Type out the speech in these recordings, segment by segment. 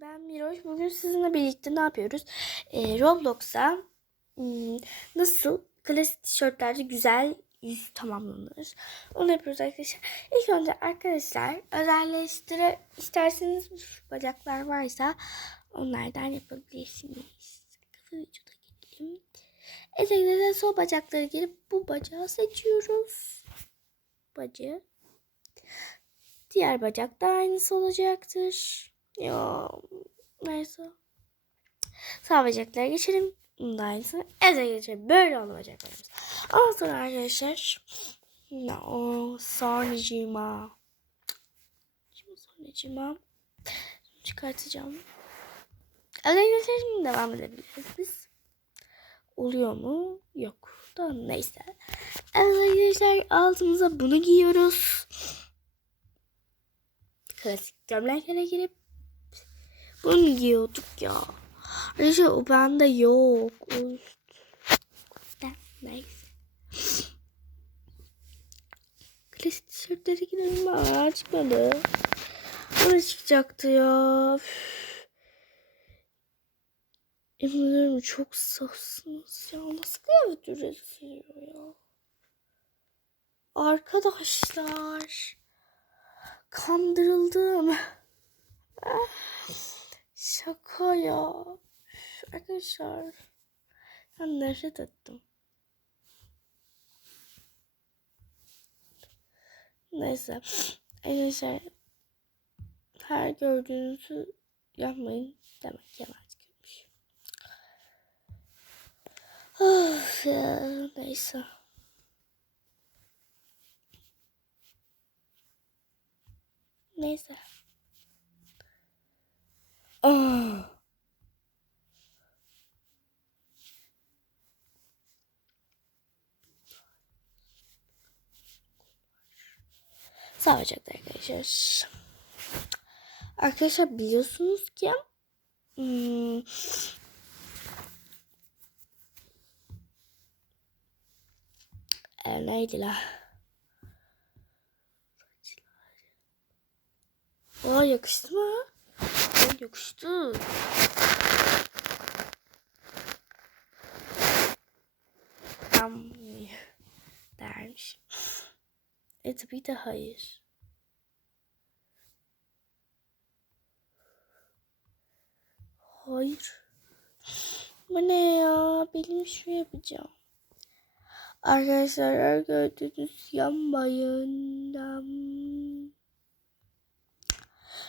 Ben Miroş. Bugün sizinle birlikte ne yapıyoruz? Ee, Roblox'a hmm, nasıl klasik tişörtlerde güzel yüz tamamlanır? Onu yapıyoruz arkadaşlar. İlk önce arkadaşlar özelleştire isterseniz bacaklar varsa onlardan yapabilirsiniz. Kafa vücuda gidelim. Eteklerden sol bacakları gelip bu bacağı seçiyoruz. Bacağı. Diğer bacak da aynısı olacaktır. Ya neyse. Sağ bacaklara geçelim. Bunun da aynısı. Eze geçelim. Böyle oldu bacaklarımız. Ondan sonra arkadaşlar. No, sonracığıma. Şimdi sonracığıma. Çıkartacağım. Arkadaşlar şimdi devam edebiliriz biz. Oluyor mu? Yok. Da neyse. Evet arkadaşlar altımıza bunu giyiyoruz klasik gömleklere girip bunu giyiyorduk ya. Arkadaşlar o bende yok. O. Ben, neyse. Klasik tişörtlere girelim. Aa çıkmadı. Ama çıkacaktı ya. Emin çok safsınız ya. Nasıl kıyafet üretiliyor ya? Arkadaşlar. Kandırıldım. Şaka ya. Üf, Arkadaşlar. Ben nefret ettim. Neyse. Arkadaşlar. Her gördüğünüzü yapmayın. Demek yemezmiş. Of ya. Neyse. Neyse. Ah. Sağlayacak arkadaşlar. Arkadaşlar biliyorsunuz ki hmm, e, neydi la? Aa yakıştı mı? Yakıştı. Tam dermiş. E tabii de hayır. Hayır. Bu ne ya? Benim şu yapacağım. Arkadaşlar gördüğünüz yanmayın.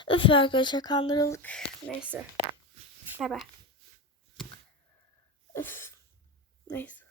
Öf arkadaşlar kandırıldık. Neyse. Bay bay. Öf. Neyse.